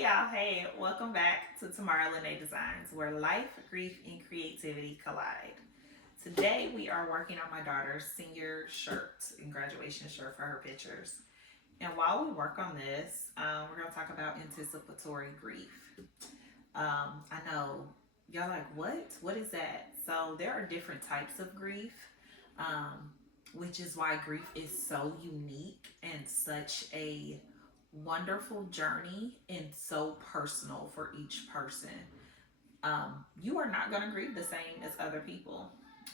Hey y'all, hey, welcome back to Tomorrow Lynna Designs, where life, grief, and creativity collide. Today we are working on my daughter's senior shirt and graduation shirt for her pictures. And while we work on this, we're going to talk about anticipatory grief. I know y'all like, what? What is that? So there are different types of grief, um, which is why grief is so unique and such a wonderful journey and so personal for each person. You are not going to grieve the same as other people.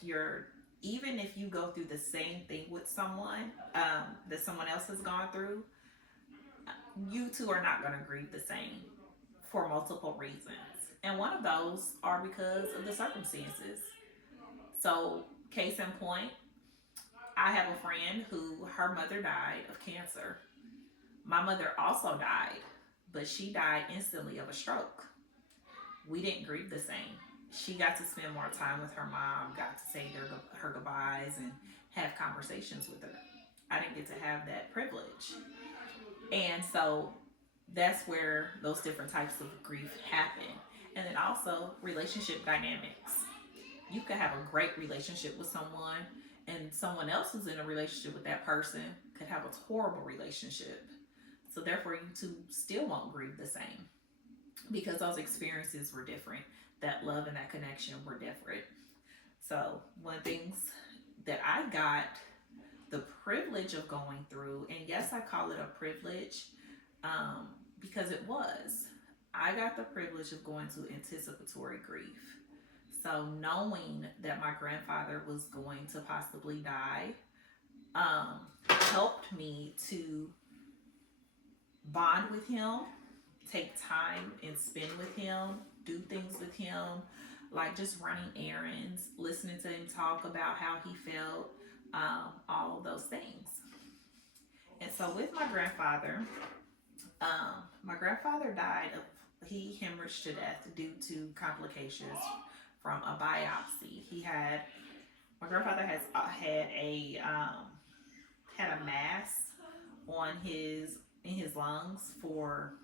You're Even if you go through the same thing with someone that someone else has gone through, you two are not going to grieve the same for multiple reasons. And one of those are because of the circumstances. So, case in point, I have a friend who her mother died of cancer. My mother also died, but she died instantly of a stroke. We didn't grieve the same. She got to spend more time with her mom, got to say her goodbyes, and have conversations with her. I didn't get to have that privilege. And so that's where those different types of grief happen. And then also relationship dynamics. You could have a great relationship with someone, and someone else who's in a relationship with that person could have a horrible relationship. So therefore, you two still won't grieve the same because those experiences were different. That love and that connection were different. So one of the things that I got the privilege of going through, and yes, I call it a privilege because it was. I got the privilege of going to anticipatory grief. So knowing that my grandfather was going to possibly die helped me to bond with him, take time and spend with him, do things with him, like just running errands, listening to him talk about how he felt, all of those things. And so with my grandfather died of, he hemorrhaged to death due to complications from a biopsy. My grandfather has had a mass on in his lungs for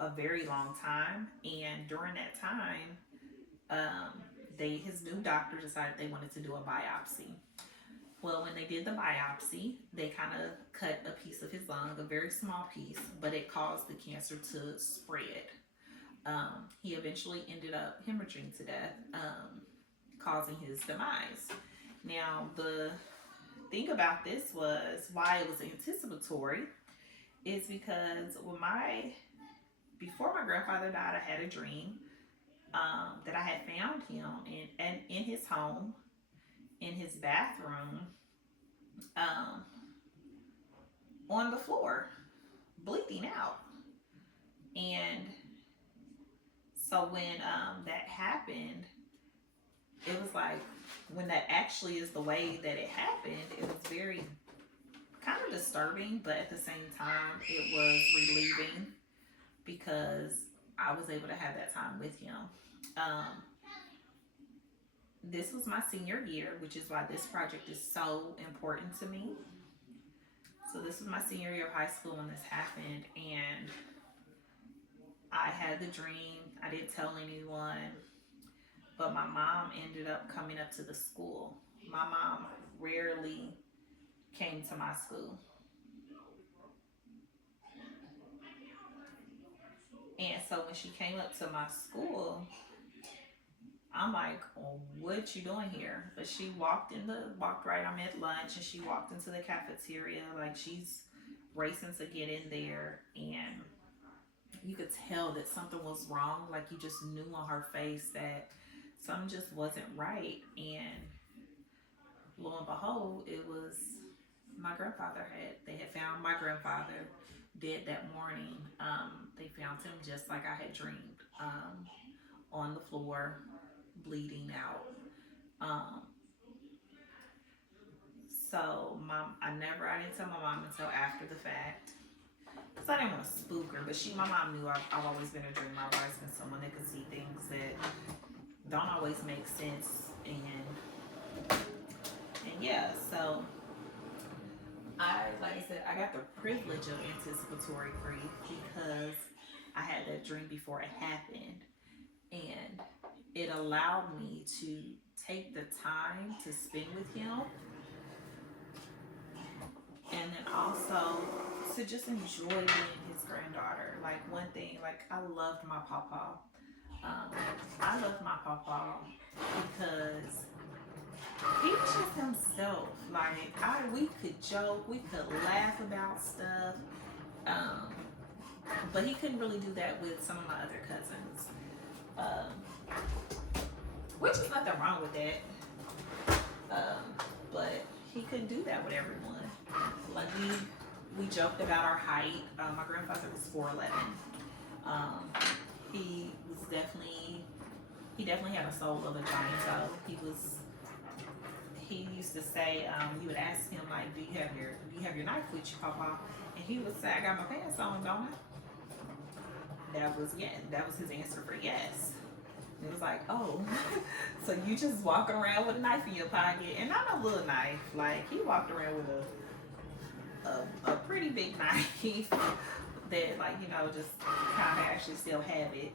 a very long time, and during that time, his new doctor decided they wanted to do a biopsy. Well, when they did the biopsy, they kind of cut a piece of his lung, a very small piece, but it caused the cancer to spread. He eventually ended up hemorrhaging to death, causing his demise. Now, the thing about this was why it was anticipatory is because before my grandfather died, I had a dream that I had found him in his home, in his bathroom, um, on the floor, bleeding out. And so when that happened, it was like, when that actually is the way that it happened, it was very kind of disturbing, but at the same time, it was relieving because I was able to have that time with him. Um, this was my senior year, which is why this project is so important to me. So this was my senior year of high school when this happened, and I had the dream. I didn't tell anyone, but my mom ended up coming up to the school. My mom rarely came to my school. And so when she came up to my school, I'm like, oh, what you doing here? But she walked right. I'm at lunch, and she walked into the cafeteria like she's racing to get in there, and you could tell that something was wrong. Like you just knew on her face that something just wasn't right. And lo and behold, it was they had found my grandfather dead that morning. They found him just like I had dreamed, on the floor, bleeding out. Um, so I didn't tell my mom until after the fact. Cause I didn't want to spook her, but my mom knew I've always been a dreamer. I've always been someone that could see things that don't always make sense, and yeah, so like I said, I got the privilege of anticipatory grief because I had that dream before it happened, and it allowed me to take the time to spend with him, and then also to just enjoy being his granddaughter. Like, one thing, like, I loved my pawpaw. I loved my pawpaw because he was just himself. Like, we could joke, we could laugh about stuff, but he couldn't really do that with some of my other cousins, which is nothing wrong with that. But he couldn't do that with everyone. Like, we joked about our height. My grandfather was 4'11". He definitely had a soul of a giant. So he used to say, you would ask him, like, do you have your knife with you, Papa? And he would say, I got my pants on, don't I? That was his answer for yes. It was like, oh, so you just walk around with a knife in your pocket, and not a little knife. Like, he walked around with a pretty big knife that, like, just kind of actually still have it.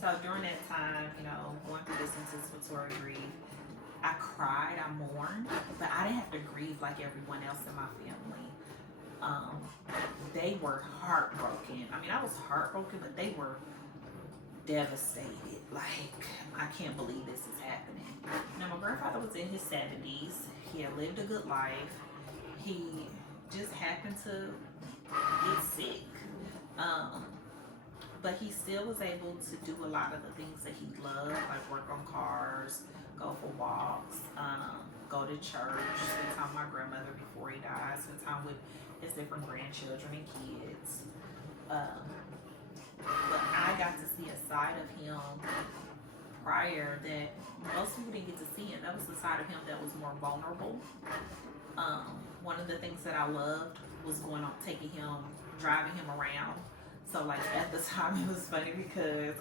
So during that time, going through this anticipatory grief, I cried, I mourned, but I didn't have to grieve like everyone else in my family. They were heartbroken. I mean, I was heartbroken, but they were devastated. Like, I can't believe this is happening. Now, my grandfather was in his 70s. He had lived a good life. He just happened to get sick. But he still was able to do a lot of the things that he loved, like work on cars, go for walks, go to church, spend time with my grandmother before he died, spend time with his different grandchildren and kids. But I got to see a side of him prior that most people didn't get to see, and that was the side of him that was more vulnerable. One of the things that I loved was driving him around. So, like, at the time, it was funny because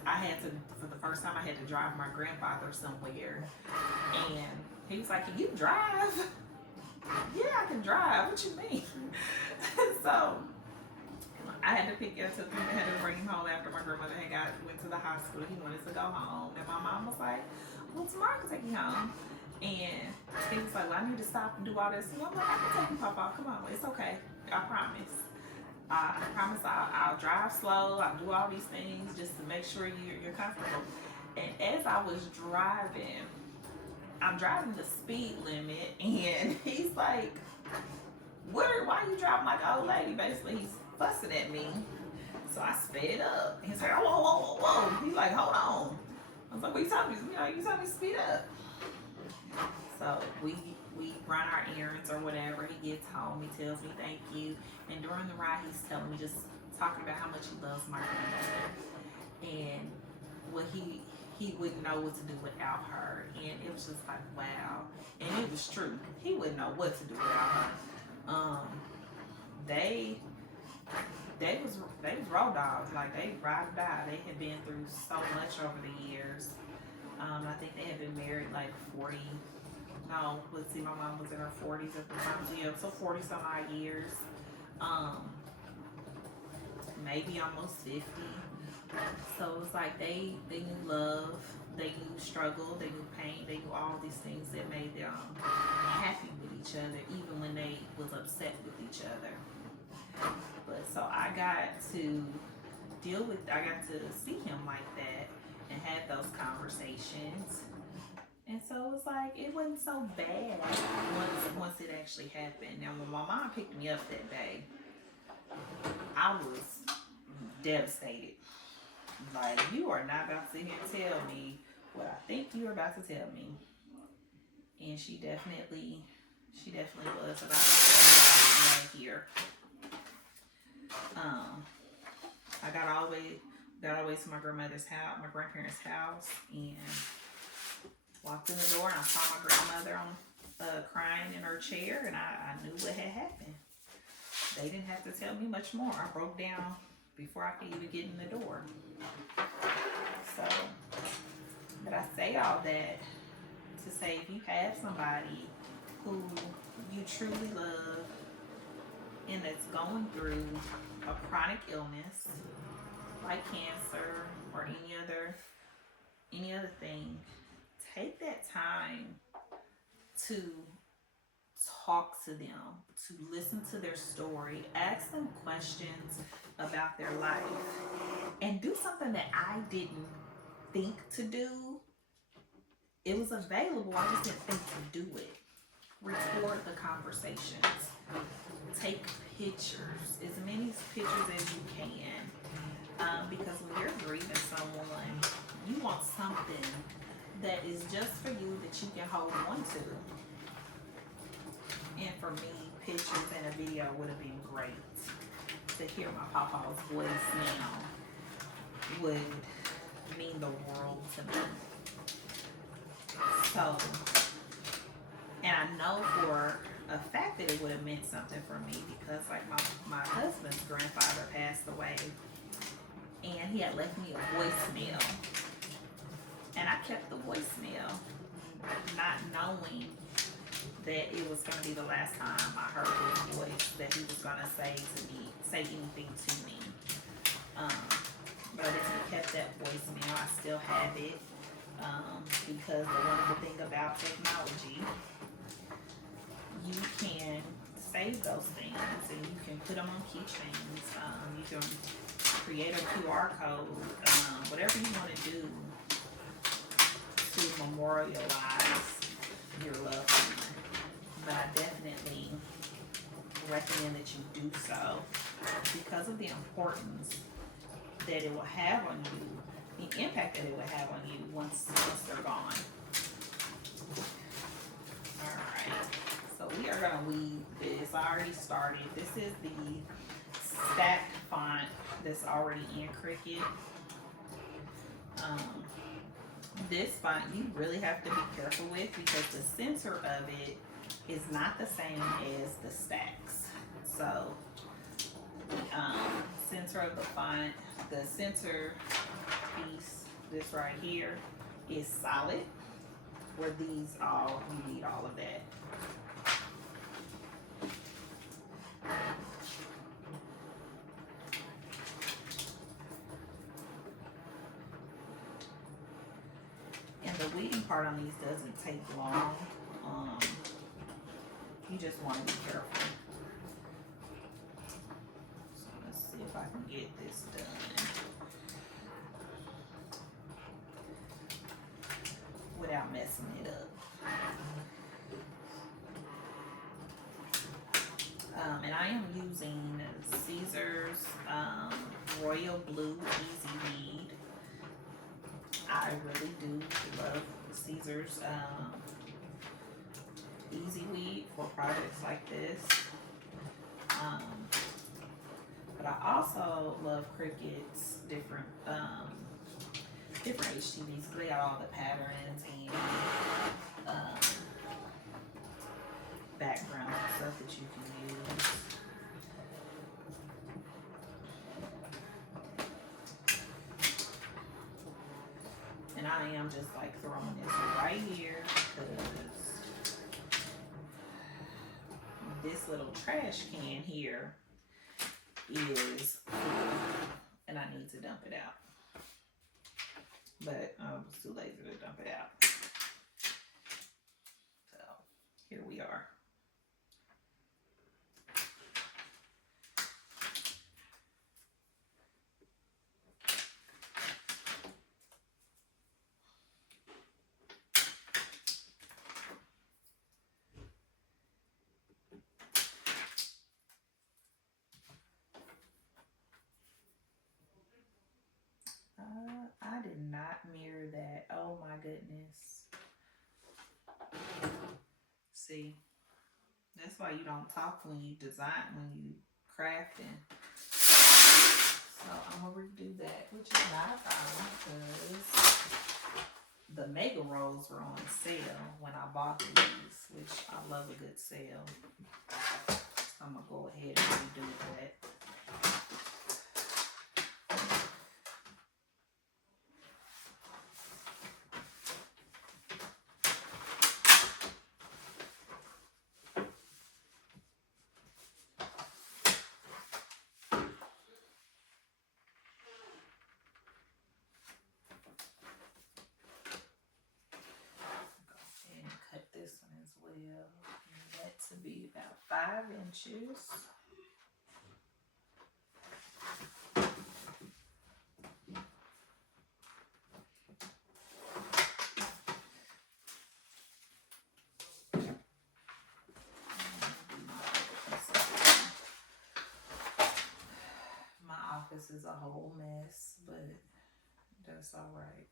for the first time, I had to drive my grandfather somewhere. And he was like, can you drive? Yeah, I can drive. What you mean? So, I had to I had to bring him home after my grandmother went to the hospital. He wanted to go home. And my mom was like, well, tomorrow I can take you home. And he was like, well, I need to stop and do all this. And I'm like, I can take you, Papa. Come on. It's okay. I promise. I promise I'll drive slow. I'll do all these things just to make sure you're comfortable. And as I was driving, I'm driving the speed limit, and he's like, why are you driving like an old lady? Basically, he's fussing at me. So I sped up. He's like, whoa, whoa, whoa, whoa. He's like, hold on. I was like, what you telling me? You told me to speed up. So we run our errands or whatever. He gets home. He tells me thank you. And during the ride, he's telling me, just talking about how much he loves my grandmother. And what he wouldn't know what to do without her. And it was just like, wow. And it was true. He wouldn't know what to do without her. They was road dogs. Like, they ride or die. They had been through so much over the years. I think they had been married like 40. No, let's see, my mom was in her 40s at the time. Yeah, so 40 some odd years. Maybe almost 50. So it was like they knew love, they knew struggle, they knew pain, they knew all these things that made them happy with each other, even when they was upset with each other. But so I got to see him like that and have those conversations. And so it was like, it wasn't so bad once it actually happened. Now, when my mom picked me up that day, I was devastated. Like, you are not about to sit here and tell me what I think you're about to tell me. And she definitely was about to tell me what I didn't here. I got all the way to my grandmother's house, my grandparents' house, and walked in the door, and I saw my grandmother crying in her chair, and I knew what had happened. They didn't have to tell me much more. I broke down before I could even get in the door. So, but I say all that to say, if you have somebody who you truly love and that's going through a chronic chronic illness like cancer or any other thing, take that time to talk to them, to listen to their story, ask them questions about their life, and do something that I didn't think to do. It was available, I just didn't think to do it. Record the conversations. Take pictures, as many pictures as you can. Because when you're grieving someone, you want something that is just for you that you can hold on to. And for me, pictures and a video would have been great. To hear my papa's voice now would mean the world to me. So, and I know for a fact that it would have meant something for me because like my husband's grandfather passed away and he had left me a voicemail. And I kept the voicemail, not knowing that it was going to be the last time I heard his voice, that he was going to say anything to me. But I just kept that voicemail. I still have it because the wonderful thing about technology, you can save those things and you can put them on keychains. You can create a QR code, whatever you want to do to memorialize your loved one. But I definitely recommend that you do so because of the importance that it will have on you, the impact that it will have on you once they're gone. Alright, so we are going to weed this. I already started. This is the stacked font that's already in Cricut. This font you really have to be careful with because the center of it is not the same as the stacks. So, center of the font, the center piece, this right here, is solid. Where these you need all of that. And the weeding part on these doesn't take long. You just want to be careful. So let's see if I can get this done without messing it up. And I am using Caesar's Royal Blue Easy Weed. I really do love Caesar's Easy Weed for projects like this. But I also love Cricut's different HTVs. They got all the patterns and backgrounds and stuff that you can use. And I am just like throwing this right here because this little trash can here is full and I need to dump it out. But I was too lazy to dump it out. So here we are. I did not mirror that. Oh my goodness. See, that's why you don't talk when you design, when you crafting. So I'm gonna redo that, which is not a problem because the mega rolls were on sale when I bought these, which I love a good sale. So I'm gonna go ahead and redo that. and that to be about 5 inches. My office is a whole mess, but that's all right.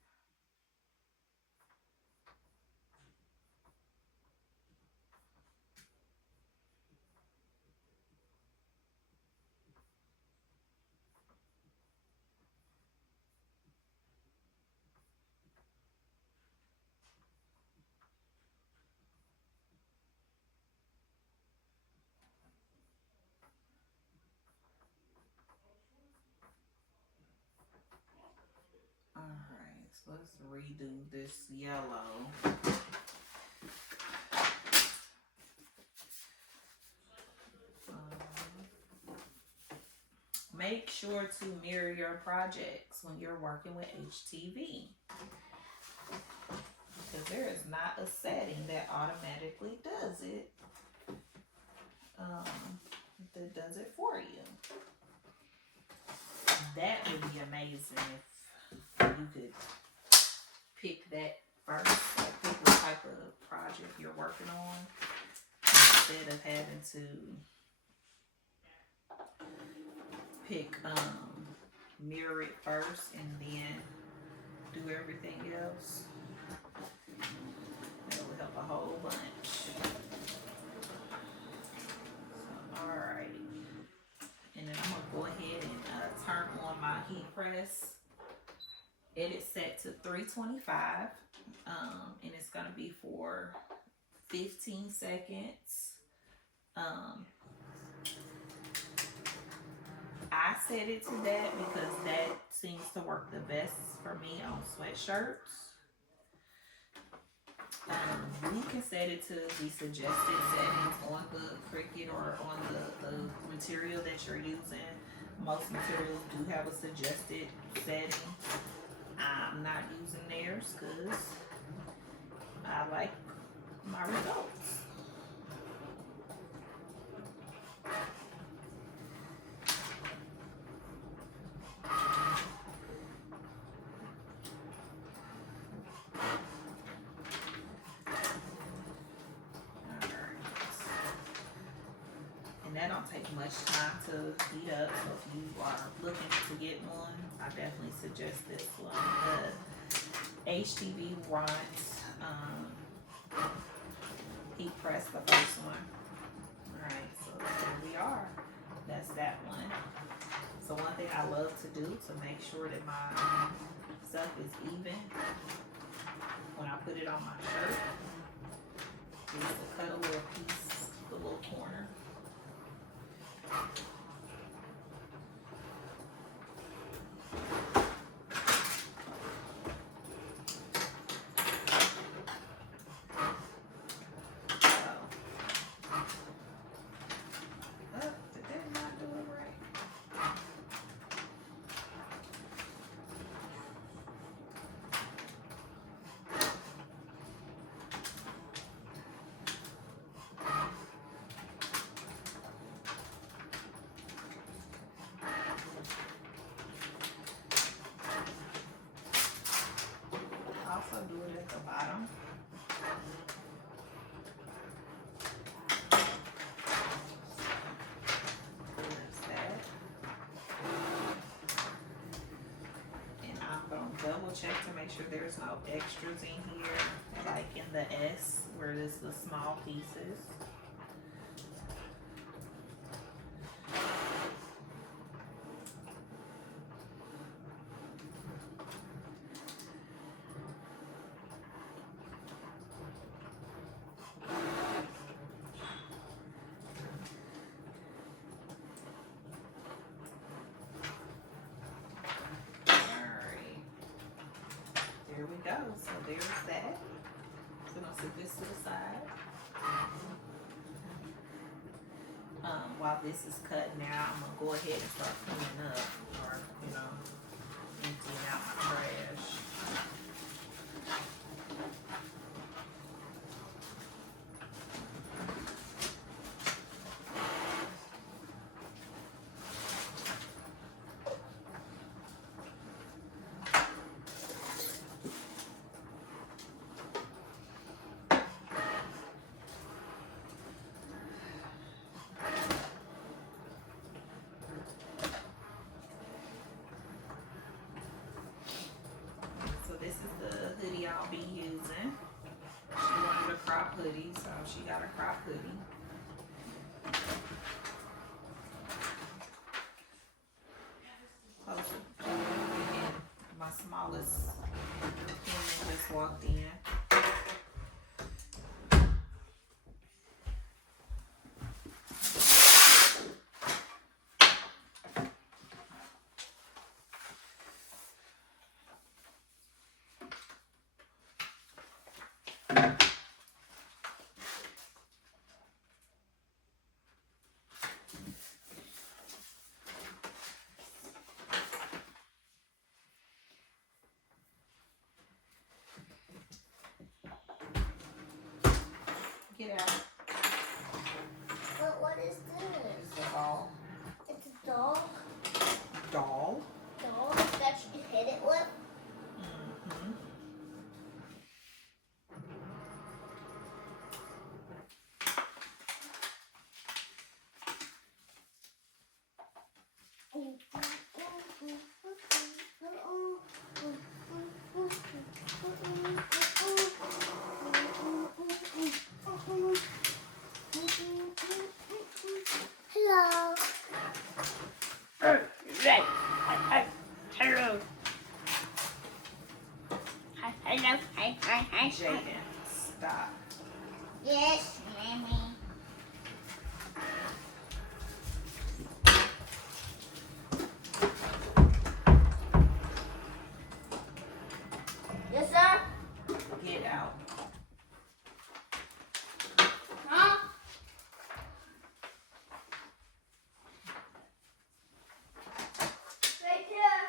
Alright, so let's redo this yellow. Make sure to mirror your projects when you're working with HTV. Because there is not a setting that automatically does it. That does it for you. That would be amazing if you could pick that first, like pick what type of project you're working on instead of having to pick mirror it first and then do everything else. That would help a whole bunch. So, alrighty. And then I'm gonna go ahead and turn on my heat press. It is set to 325, and it's gonna be for 15 seconds. I set it to that because that seems to work the best for me on sweatshirts. You can set it to the suggested settings on the Cricut or on the material that you're using. Most materials do have a suggested setting. I'm not using theirs because I like my results. And that don't take much time to heat up, so if you are looking to get one, I definitely suggest this one, the HTVRont Heat Press, the first one. Alright, so here we are. That's that one. So one thing I love to do to make sure that my stuff is even when I put it on my shirt is to cut a little piece, the little corner. Also do it at the bottom. There's that. And I'm going to double check to make sure there's no extras in here, like in the S where there's the small pieces. There we go. So there's that. So I'm gonna set this to the side. While this is cut now, I'm gonna go ahead and start cleaning up, or emptying out my trash. got a crop hoodie. Close it. And my smallest human just walked in. Get out. But what is this? It's a doll. It's a dog? Doll? Dog that you hit it with? Mm-hmm. Hello. Right. Hello. Hi, hello. Hi. Jaden, stop. Yes, Mommy. Yes, sir? Get out. Huh? Right here.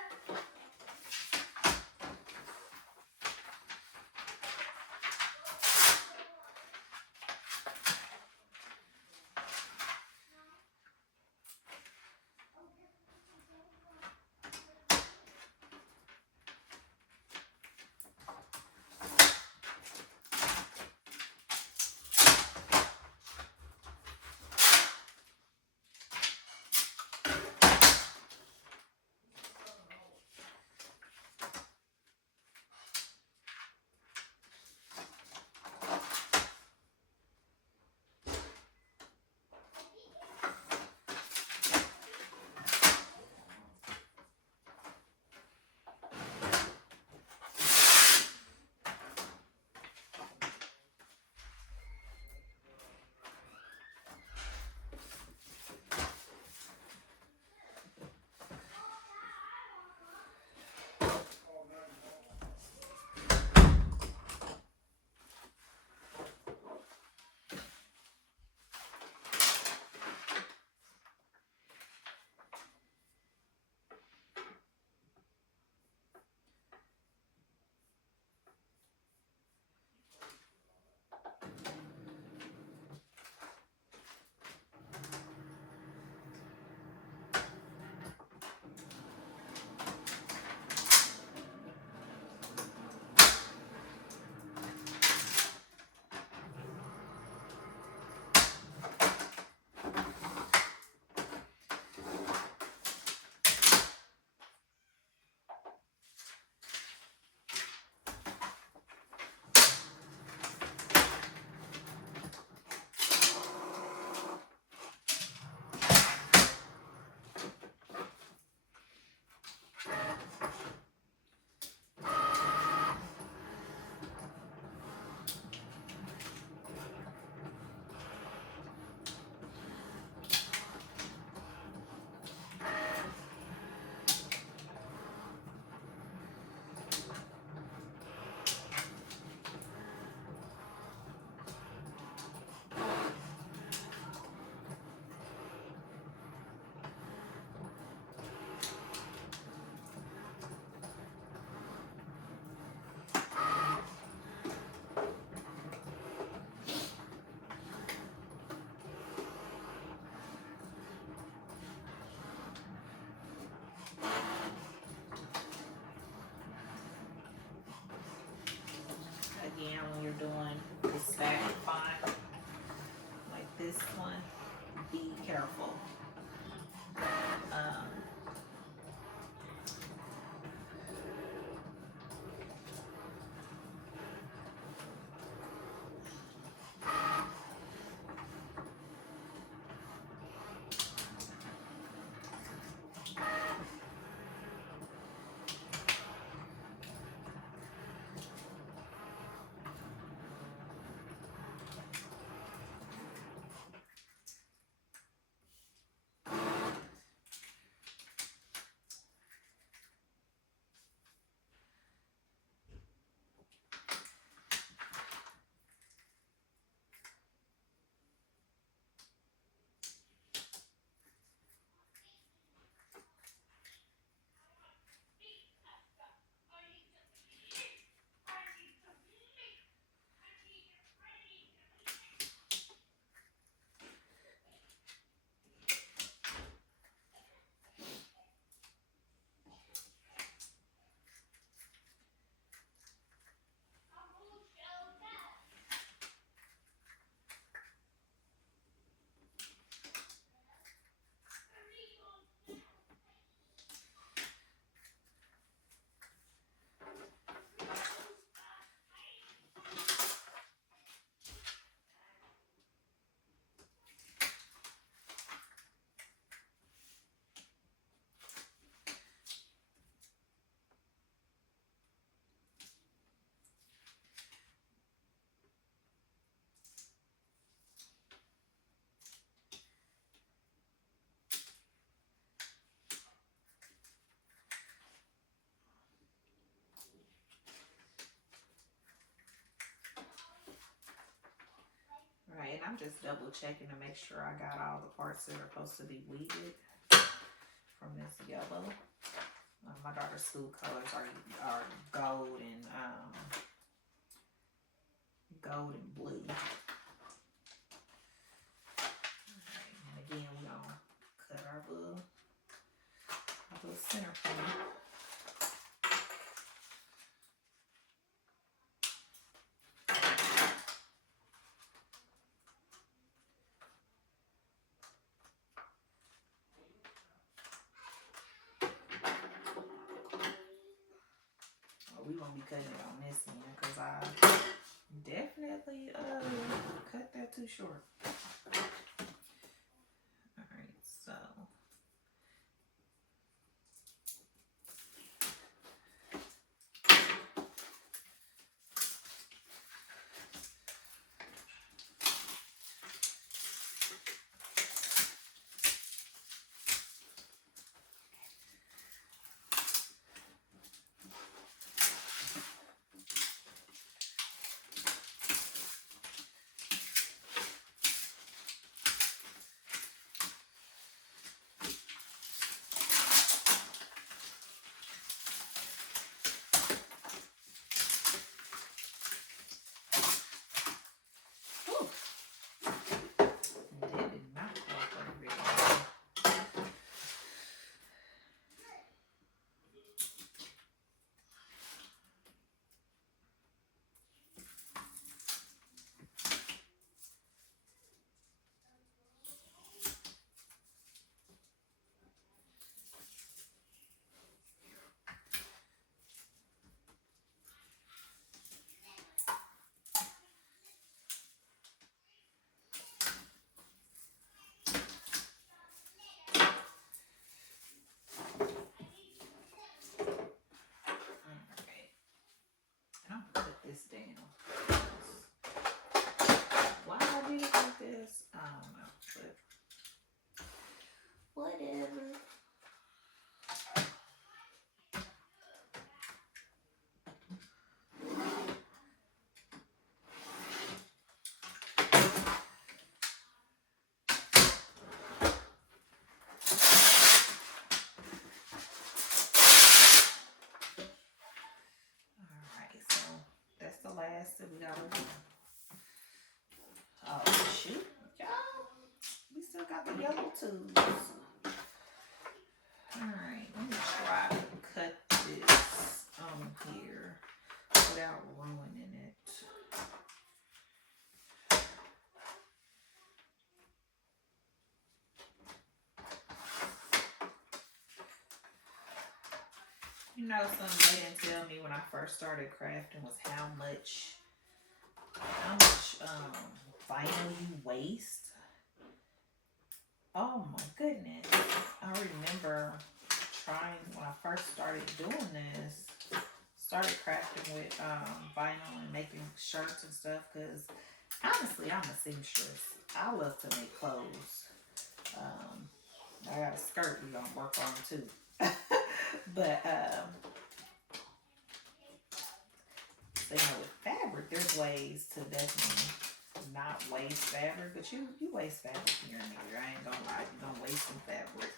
Again, when you're doing the stack font, like this one, be careful. Um, I'm just double checking to make sure I got all the parts that are supposed to be weeded from this yellow. My daughter's school colors are gold and blue. Alright, and again we're gonna cut our little center point. We're gonna be cutting it on this end because I definitely cut that too short. Alright, so this down. Why I did it like this, I don't know, but whatever. Alright, so that's the last that we gotta do. Oh shoot, y'all. We still got the yellow tubes. Alright, let me try to cut this on here without ruining it. You know, something they didn't tell me when I first started crafting was how much vinyl you waste. Oh my goodness. I remember trying when I first started doing this, started crafting with vinyl and making shirts and stuff, because honestly, I'm a seamstress. I love to make clothes. I got a skirt we're gonna work on too. But so, you know, with fabric, there's ways to definitely not waste fabric, but you waste fabric here and there. I ain't gonna lie, you're gonna waste some fabric.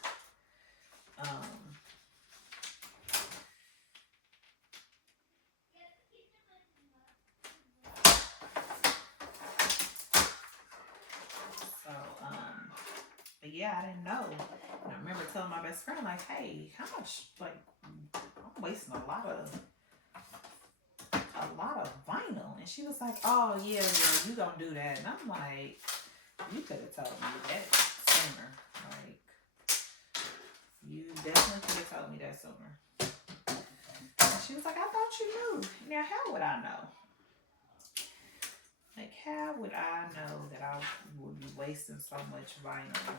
But yeah, I didn't know. And I remember telling my best friend, like, hey, how much, like, I'm wasting a lot of vinyl. And she was like, oh yeah, girl, you gonna do that. And I'm like, you could have told me that sooner. Like, you definitely could have told me that sooner. And she was like, I thought you knew. Now, how would I know? Like, how would I know that I would be wasting so much vinyl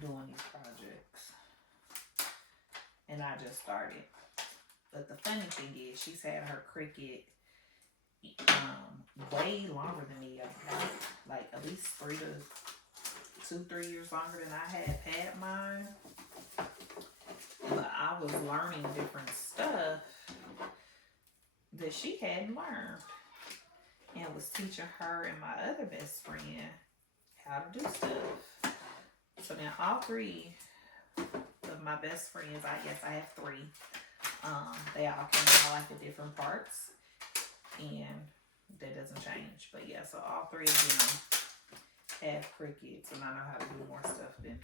doing these projects? And I just started. But the funny thing is, she's had her Cricut way longer than me. Like at least 3 years longer than I had mine. But I was learning different stuff that she hadn't learned. And was teaching her and my other best friend how to do stuff. So now all three of my best friends, I guess I have three. They all came out like the different parts, and that doesn't change. But yeah, so all three of them have Cricuts, and I know how to do more stuff than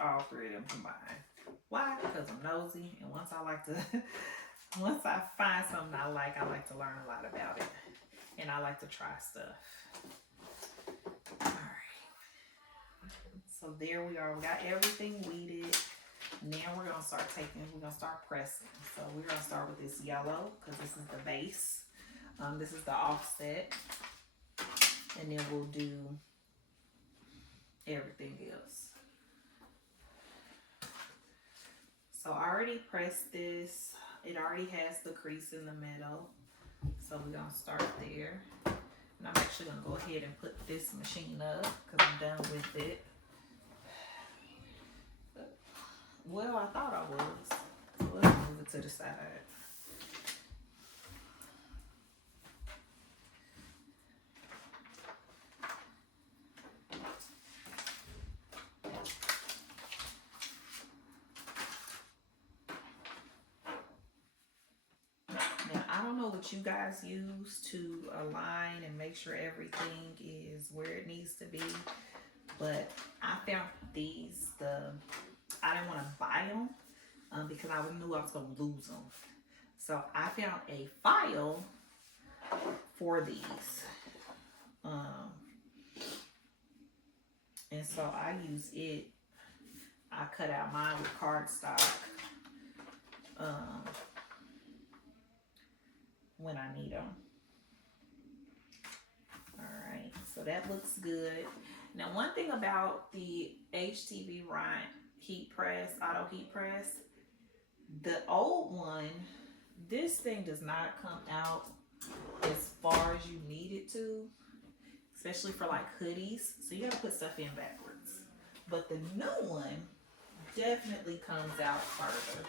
all three of them combined. Why? Because I'm nosy, and once I find something I like to learn a lot about it, and I like to try stuff. All right. So there we are. We got everything weeded. Now we're gonna start pressing. So we're gonna start with this yellow because this is the base. This is the offset, and then we'll do everything else. So I already pressed this. It already has the crease in the middle. So we're gonna start there. And I'm actually gonna go ahead and put this machine up because I'm done with it. Well, I thought I was. So let's move it to the side. Now, I don't know what you guys use to align and make sure everything is where it needs to be, but I found these. I didn't want to buy them because I knew I was going to lose them. So I found a file for these. And so I use it. I cut out mine with cardstock when I need them. All right, so that looks good. Now, one thing about the HTVRont heat press, auto heat press, the old one, this thing does not come out as far as you need it to, especially for like hoodies. So you gotta put stuff in backwards. But the new one definitely comes out further.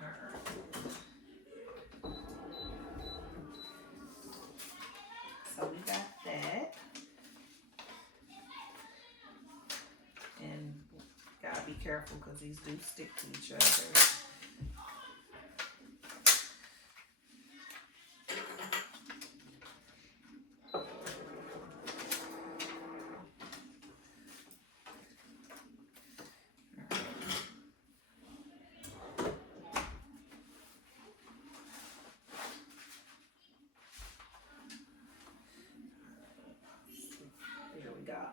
All right. So we got that. And gotta be careful because these do stick to each other.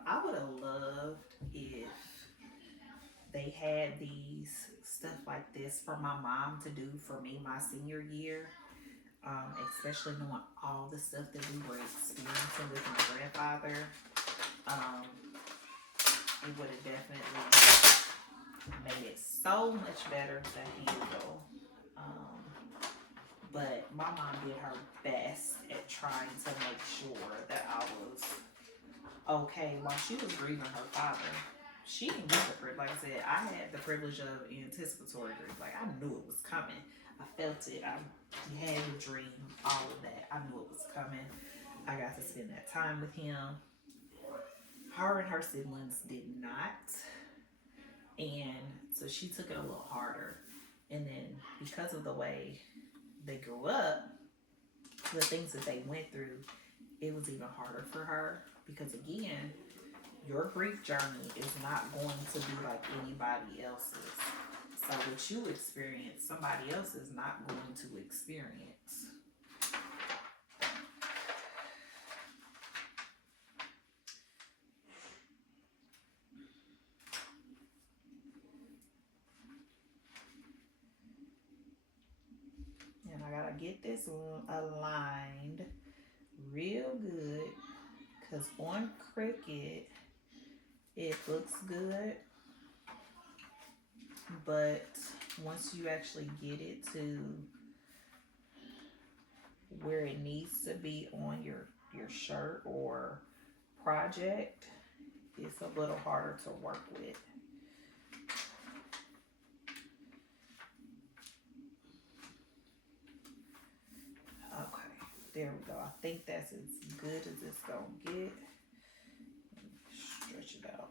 I would have loved if they had these stuff like this for my mom to do for me my senior year, especially knowing all the stuff that we were experiencing with my grandfather. It would have definitely made it so much better to handle. But my mom did her best at trying to make sure that I was okay while she was grieving her father. She didn't get the privilege. Like I said, I had the privilege of anticipatory grief. Like, I knew it was coming. I felt it. I had a dream, all of that. I knew it was coming. I got to spend that time with him. Her and her siblings did not. And so she took it a little harder. And then because of the way they grew up, the things that they went through, it was even harder for her. Because again, your grief journey is not going to be like anybody else's. So what you experience, somebody else is not going to experience. And I gotta get this aligned real good, because on Cricut it looks good, but once you actually get it to where it needs to be on your shirt or project, it's a little harder to work with. Okay, There we go. I think that's as good as it's gonna get. Stretch it out.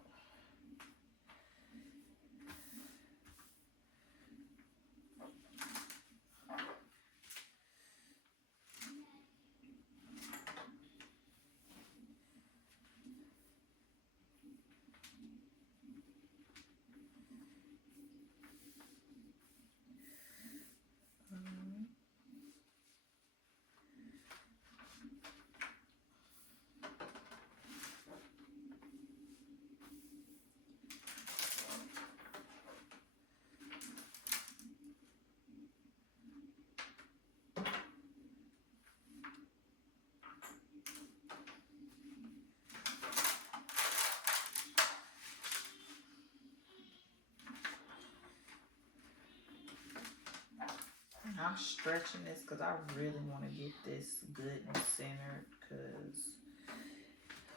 I'm stretching this because I really want to get this good and centered, because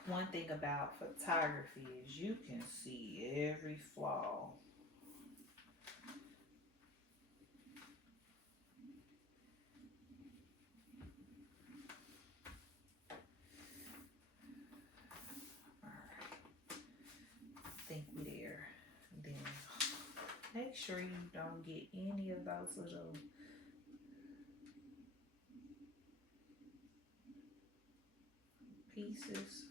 one thing about photography is you can see every flaw. Alright, I think we're there. Then make sure you don't get any of those little pieces.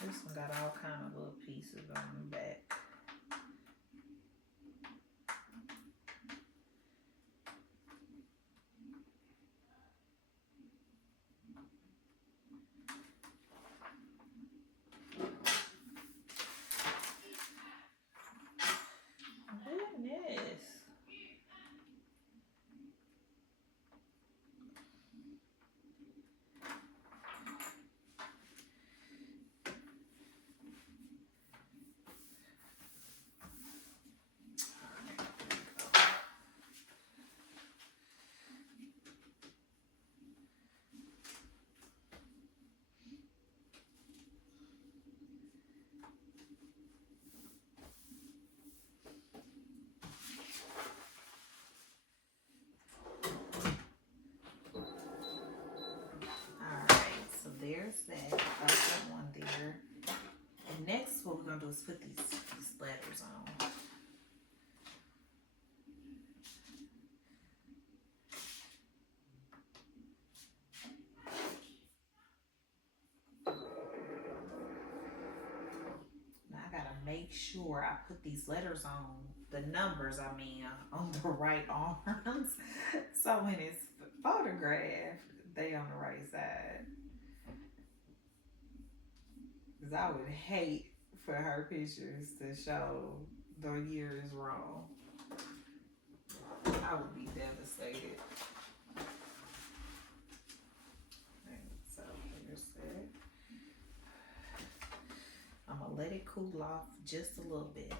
This one got all kind of little pieces on the back. Goodness. There's that. Got that one there. And next, what we're gonna do is put these letters on. Now I gotta make sure I put these letters on, the numbers I mean, on the right arms. So when it's photographed, they on the right side. Because I would hate for her pictures to show the year is wrong. I would be devastated. And so here's that. I'm gonna let it cool off just a little bit.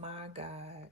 my God.